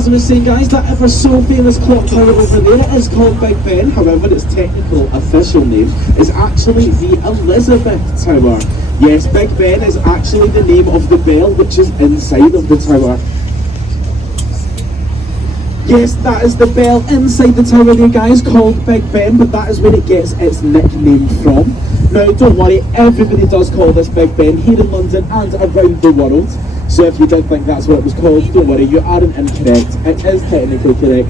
as I was saying, guys, that ever so famous clock tower over there is called Big Ben. However, its technical official name is actually the Elizabeth Tower. Yes, Big Ben is actually the name of the bell which is inside of the tower. Yes, that is the bell inside the tower there, guys, called Big Ben, but that is where it gets its nickname from. Now, don't worry, everybody does call this Big Ben here in London and around the world. So if you did think that's what it was called, don't worry, you aren't incorrect. It is technically correct.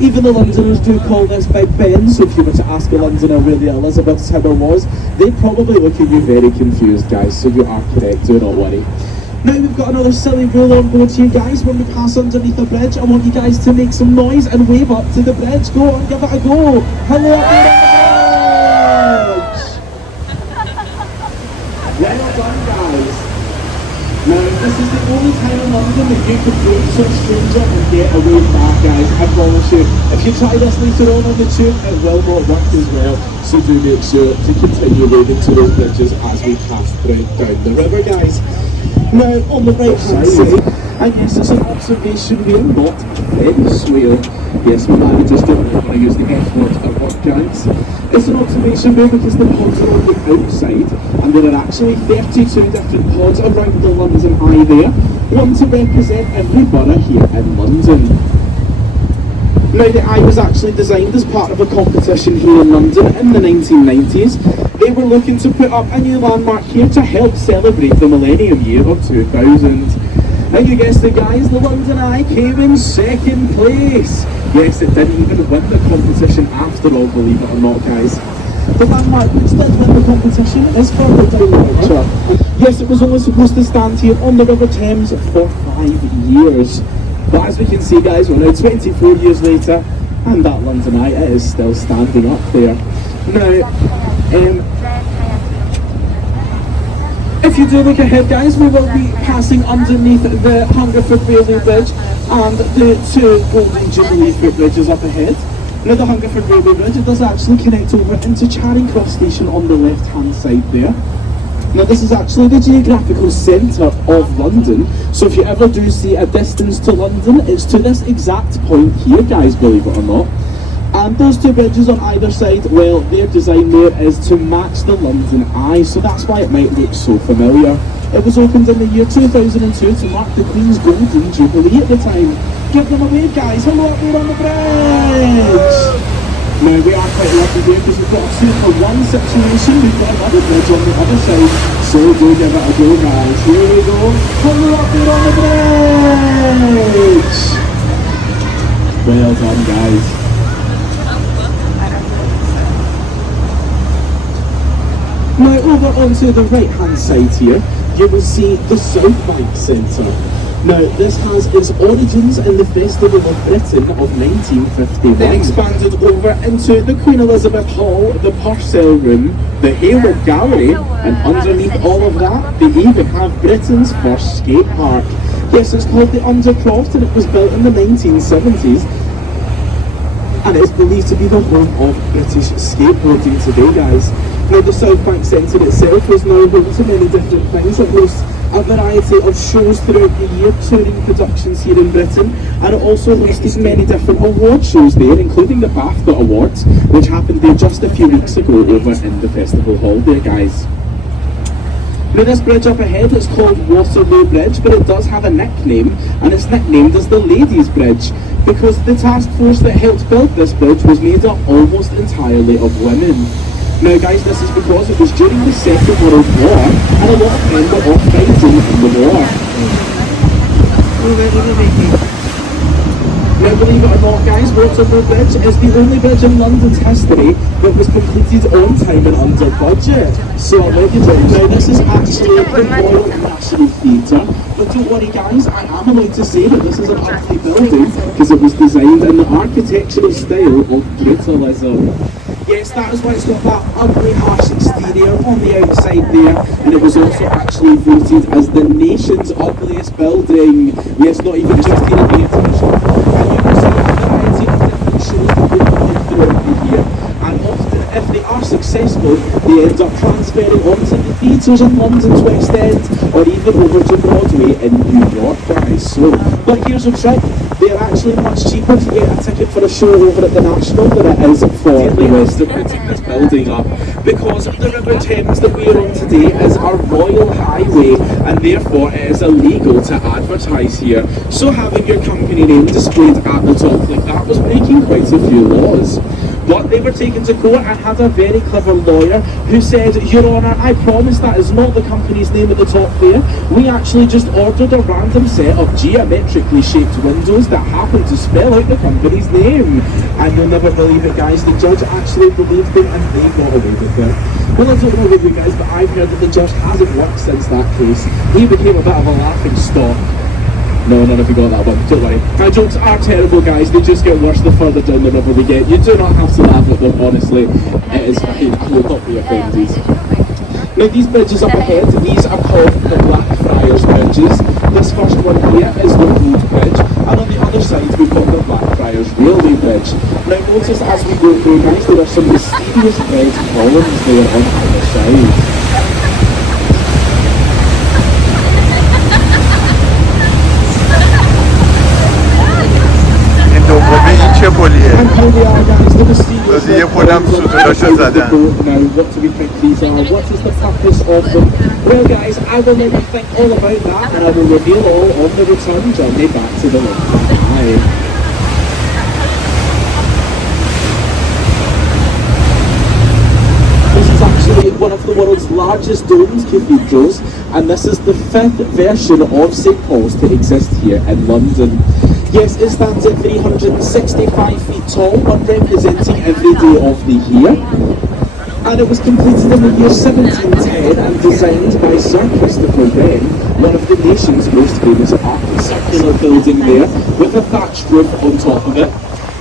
Even the Londoners do call this Big Ben, so if you were to ask a Londoner where the Elizabeth Tower was, they'd probably look at you very confused, guys, so you are correct, do not worry. Now we've got another silly rule on board here, guys. When we pass underneath the bridge, I want you guys to make some noise and wave up to the bridge. Go on, give it a go. Hello up there on the bridge. Well done, guys. Now this is the only time in London that you can wave to a stranger and get a wave back, guys. I promise you. If you try this later on the tube, it will not work as well. So do make sure to continue waving to those bridges as we pass down the river, guys. Now, on the right hand side, I guess it's an observation wheel, not a Ferris wheel. Yes, my managers don't want to use the F word at work, guys. It's an observation wheel because the pods are on the outside, and there are actually 32 different pods around the London Eye there, one to represent every borough here in London. Now, the Eye was actually designed as part of a competition here in London in the 1990s. They were looking to put up a new landmark here to help celebrate the millennium year of 2000. And you guessed it, guys, the London Eye came in second place. Yes, it didn't even win the competition after all, believe it or not, guys. The landmark which did win the competition is further down the picture. Yes, it was only supposed to stand here on the River Thames for 5 years. But as we can see, guys, we're now 24 years later, and that London Eye is still standing up there. Now, if you do look ahead, guys, we will be passing underneath the Hungerford Railway Bridge and the two Golden Jubilee footbridges up ahead. Now, the Hungerford Railway Bridge, it does actually connect over into Charing Cross Station on the left-hand side there. Now, this is actually the geographical centre of London, so if you ever do see a distance to London, it's to this exact point here, guys, believe it or not. And those two bridges on either side, well, their design there is to match the London Eye, so that's why it might look so familiar. It was opened in the year 2002 to mark the Queen's Golden Jubilee at the time. Give them a wave, guys. Hello up there on the bridge. Now, we are quite lucky here because we've got a 2-for-1 situation. We've got another bridge on the other side, so do give it a go, guys. Here we go. Hello up there on the bridge. Well done, guys. Now, over onto the right-hand side here, you will see the South Bank Centre. Now, this has its origins in the Festival of Britain of 1951. Then expanded over into the Queen Elizabeth Hall, the Purcell Room, the Hayward Gallery, and underneath all of that, they even have Britain's first skate park. Yes, it's called the Undercroft, and it was built in the 1970s. And it is believed to be the home of British skateboarding today, guys. Now, the South Bank Centre itself is now home to many different things. It hosts a variety of shows throughout the year, touring productions here in Britain, and it also hosted many different award shows there, including the BAFTA Awards, which happened there just a few weeks ago over in the Festival Hall there, guys. Now, this bridge up ahead is called Waterloo Bridge, but it does have a nickname, and it's nicknamed as the Ladies' Bridge, because the task force that helped build this bridge was made up almost entirely of women. Now, guys, this is because it was during the Second World War, and a lot of men were off fighting in the war. Now, believe it or not, guys, Waterloo Bridge is the only bridge in London's history that was completed on time and under budget. So, look at it. Now, this is actually the Royal National Theatre, but don't worry, guys, I am allowed to say that this is an ugly building because it was designed in the architectural style of brutalism. Yes, that is why it's got that ugly, harsh exterior on the outside there, and it was also actually voted as the nation's ugliest building. Yes, not even just here in the attention. And you can see a variety of different shows that go on throughout the year, and often if they are successful, they end up transferring onto the theatres in London's West End, or even over to Broadway in New York, guys. So, but here's a trick. They're actually much cheaper to get a ticket for a show over at the National than it is for the rest of putting this building up, because the River Thames that we're on today is a royal highway, and therefore it is illegal to advertise here. So having your company name displayed at the top like that was breaking quite a few laws. But they were taken to court and had a very clever lawyer who said, Your Honour, I promise that is not the company's name at the top there. We actually just ordered a random set of geometrically shaped windows that happen to spell out the company's name. And you'll never believe it, guys, the judge actually believed them and they got away with it. Well, I don't know about you guys, but I've heard that the judge hasn't worked since that case. He became a bit of a laughing stock. No, none of you got that one, don't worry. My jokes are terrible, guys, they just get worse the further down the river we get. You do not have to laugh at them, honestly. It is fine, I will not be offended. Now these bridges up ahead, these are called the Blackfriars Bridges. This first one here is the Road Bridge, and on the other side we've got the Blackfriars Railway Bridge. Now notice as we go through, guys, there are some mysterious red columns there on either side. Così io podam sucederă zadea. Now, what do we think these are? What is the purpose of them? Well, guys, I will let you think all about that, and I will reveal all on the return journey back to the London Eye. This is actually one of the world's largest domed cathedrals, and this is the 5th version of St Paul's to exist here in London. Yes, it stands at 365 feet tall, one representing every day of the year. And it was completed in the year 1710 and designed by Sir Christopher Wren, one of the nation's most famous architects. Circular building there with a thatched roof on top of it.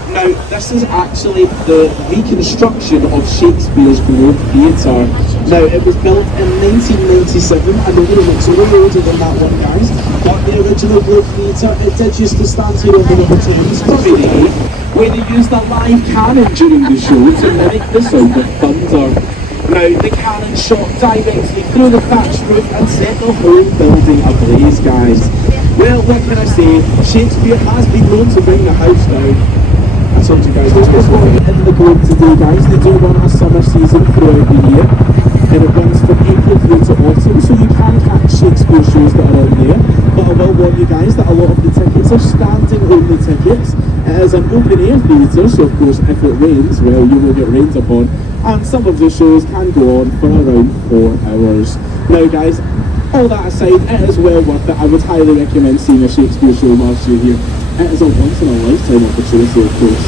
Now, this is actually the reconstruction of Shakespeare's Globe Theatre. Now, it was built in 1997. I know it looks a little older than that one, guys, but the original Globe Theatre, it did used to stand here on the River Thames for day, where they used a live cannon during the show to mimic the sound of thunder. Now, the cannon shot directly through the thatched roof and set the whole building ablaze, guys. Well, what can I say? Shakespeare has been known to bring the house down. I told you guys this was going in the Globe today, guys. They do run a summer season throughout the year, and it runs from April through to autumn, so you can catch Shakespeare shows that are on there. But I will warn you guys that a lot of the tickets are standing only tickets. It is an open air theatre, so of course if it rains, well, you will get rained upon, and some of the shows can go on for around 4 hours. Now guys, all that aside, it is well worth it. I would highly recommend seeing a Shakespeare show whilst you're here. It is a once in a lifetime opportunity, of course.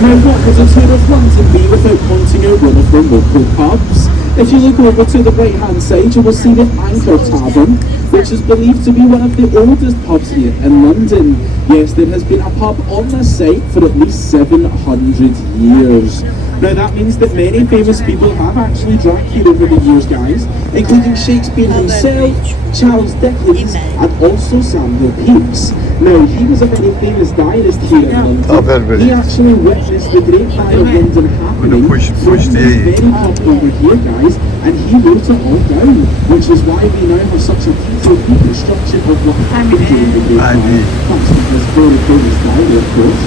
Now what would a tour of London be without pointing out one of the local pubs? If you look over to the right hand side, you will see the Anchor Tavern, which is believed to be one of the oldest pubs here in London. Yes, there has been a pub on this site for at least 700 years. Now that means that many famous people have actually drank here over the years, guys, including Shakespeare himself, Charles Dickens, and also Samuel Pepys. Now, he was a very famous diarist here in London. He actually witnessed the Great Fire of London happening from this very pub over here, guys, and he wrote it all down, which is why we now have such a detailed reconstruction of what happened during the Great Fire. Thanks to this very famous diary, of course.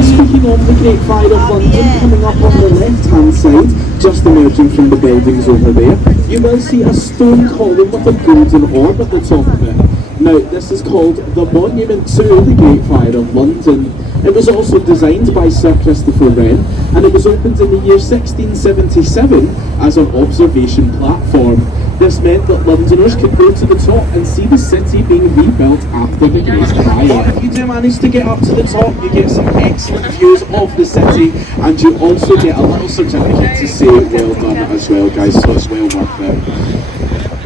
Speaking of the Great Fire of London, coming up on the left-hand side, just emerging from the buildings over there, you will see a stone column with a golden orb at the top of it. Now, this is called the Monument to the Great Fire of London. It was also designed by Sir Christopher Wren, and it was opened in the year 1677 as an observation platform. This meant that Londoners could go to the top and see the city being rebuilt after the Great Fire. If you do manage to get up to the top, you get some excellent views of the city, and you also get a little certificate to say well done as well, guys, so it's well worth it.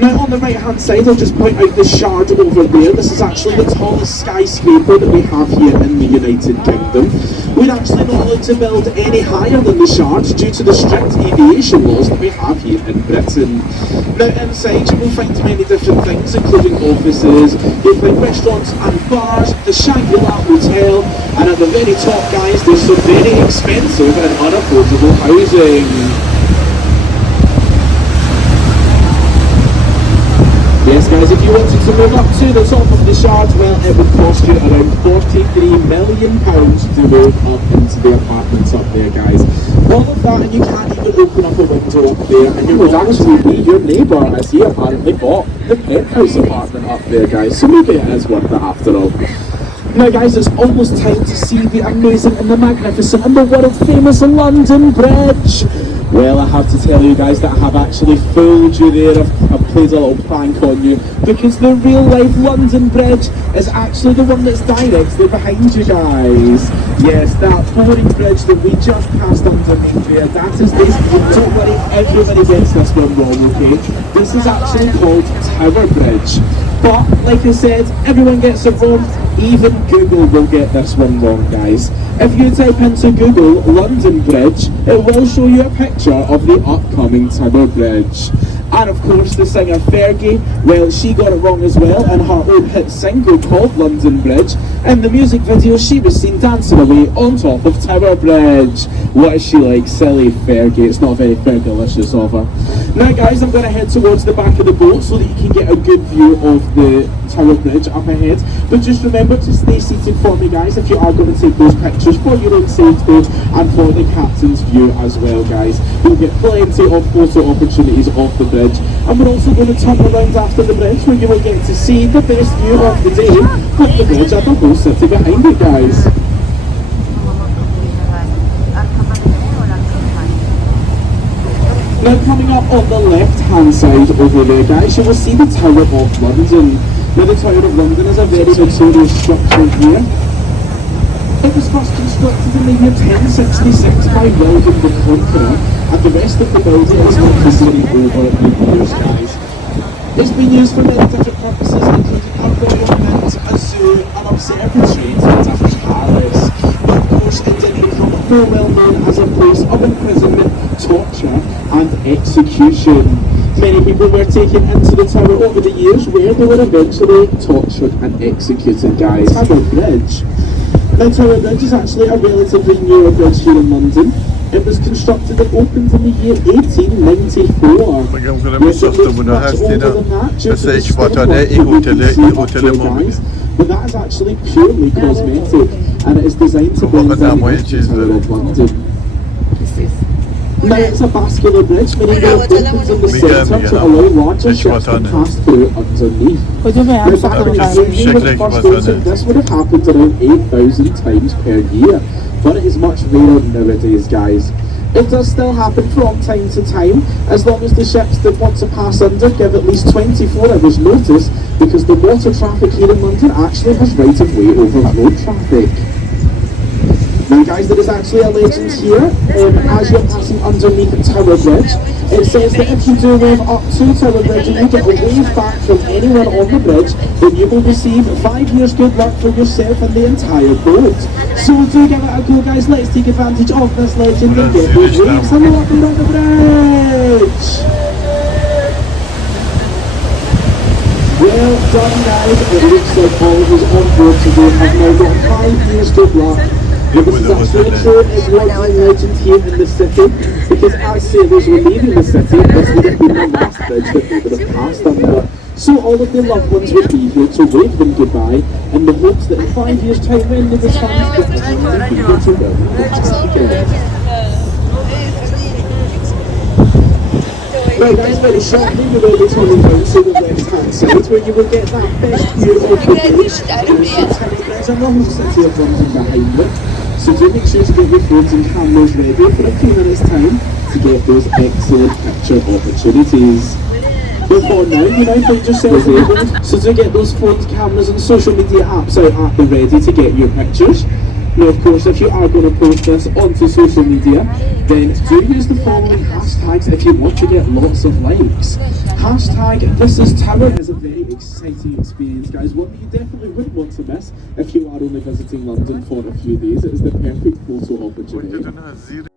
Now on the right hand side, I'll just point out the Shard over there. This is actually the tallest skyscraper that we have here in the United Kingdom. We're actually not allowed to build any higher than the Shard due to the strict aviation laws that we have here in Britain. Now inside you will find many different things, including offices, you'll find restaurants and bars, the Shangri-La Hotel, and at the very top, guys, there's some very expensive and unaffordable housing. Yes guys, if you wanted to move up to the top of the Shard, well, it would cost you around £43 million to move up into the apartments up there, guys. All of that, and you can't even open up a window up there, and it would actually be your neighbour, as he apparently bought the penthouse apartment up there, guys, so maybe it is worth it after all. Now guys, it's almost time to see the amazing and the magnificent and the world famous London Bridge. Well, I have to tell you guys that I have actually fooled you there. I've played a little prank on you, because the real life London Bridge is actually the one that's directly behind you guys. Yes, that boring bridge that we just passed underneath there, that is this. Don't worry, everybody gets this one wrong, okay? This is actually called Tower Bridge. But, like I said, everyone gets it wrong. Even Google will get this one wrong, guys. If you type into Google London Bridge, it will show you a picture of the upcoming Tower Bridge. And of course the singer Fergie, well, she got it wrong as well in her own hit single called London Bridge. In the music video, she was seen dancing away on top of Tower Bridge. What is she like? Silly Fergie. It's not very Fergalicious of her. Now guys, I'm going to head towards the back of the boat so that you can get a good view of the Tower Bridge up ahead. But just remember to stay seated for me, guys, if you are going to take those pictures for your own safety and for the captain's view as well, guys. You'll get plenty of photo opportunities off the bridge. And we're also going to turn around after the bridge, where you will get to see the best view of the day with the bridge and the whole city behind it, guys. Now coming up on the left hand side over there, guys, you will see the Tower of London. Now the Tower of London is a very notorious structure here. It was first constructed in the year 1066 by William the Conqueror, and the rest of the building is completely over the years, guys. It's been used for many different purposes, including a royal mint, a zoo, an observatory, and a palace. But of course it did become more well known as a place of imprisonment, torture and execution. Many people were taken into the tower over the years, where they were eventually tortured and executed, guys. Tower Bridge. Now Tower Bridge is actually a relatively newer bridge here in London. It was constructed and opened in the year 1894. Yes, it looks much older than that due to the stonework that you can see up there, guys. But that is actually purely cosmetic, and it is designed to blend in with the Tower of London. Now it's a vascular bridge, meaning there are openings in the centre to allow larger ships to pass through underneath. Now back in the day, when it first opened, this would have happened around 8,000 times per year, but it is much rarer nowadays, guys. It does still happen from time to time, as long as the ships that want to pass under give at least 24 hours notice, because the water traffic here in London actually has right of way over road traffic. Now guys, there is actually a legend here, as you're passing underneath the Tower Bridge. It says that if you do wave up to Tower Bridge and you get a wave back from anyone on the bridge, then you will receive 5 years good luck for yourself and the entire boat. So do give it a go, guys. Let's take advantage of this legend and get those waves and up and on the bridge. Well done, guys. It looks like all of us on board today have now got 5 years good luck. This is actually true as London legend here in the city, because as sailors were leaving the city, this would have been the last bridge that they would have passed under. So all of their loved ones would be here to wave them goodbye, in the hopes that in 5 years' time when they return, that everyone will be here to welcome them again. Right guys, very shortly we will be turning down to the left hand side, where you will get that best view of the bridge. There's a whole city of London behind it. So do make sure to get your phones and cameras ready for a few minutes time to get those excellent picture opportunities. Before now, you now find yourself able, so to get those phones, cameras and social media apps out at the ready to get your pictures. Now, of course, if you are going to post this onto social media, then do use the following hashtags if you want to get lots of likes. Hashtag This Is Tower is a very exciting experience, guys. One that you definitely wouldn't want to miss if you are only visiting London for a few days. It is the perfect photo opportunity.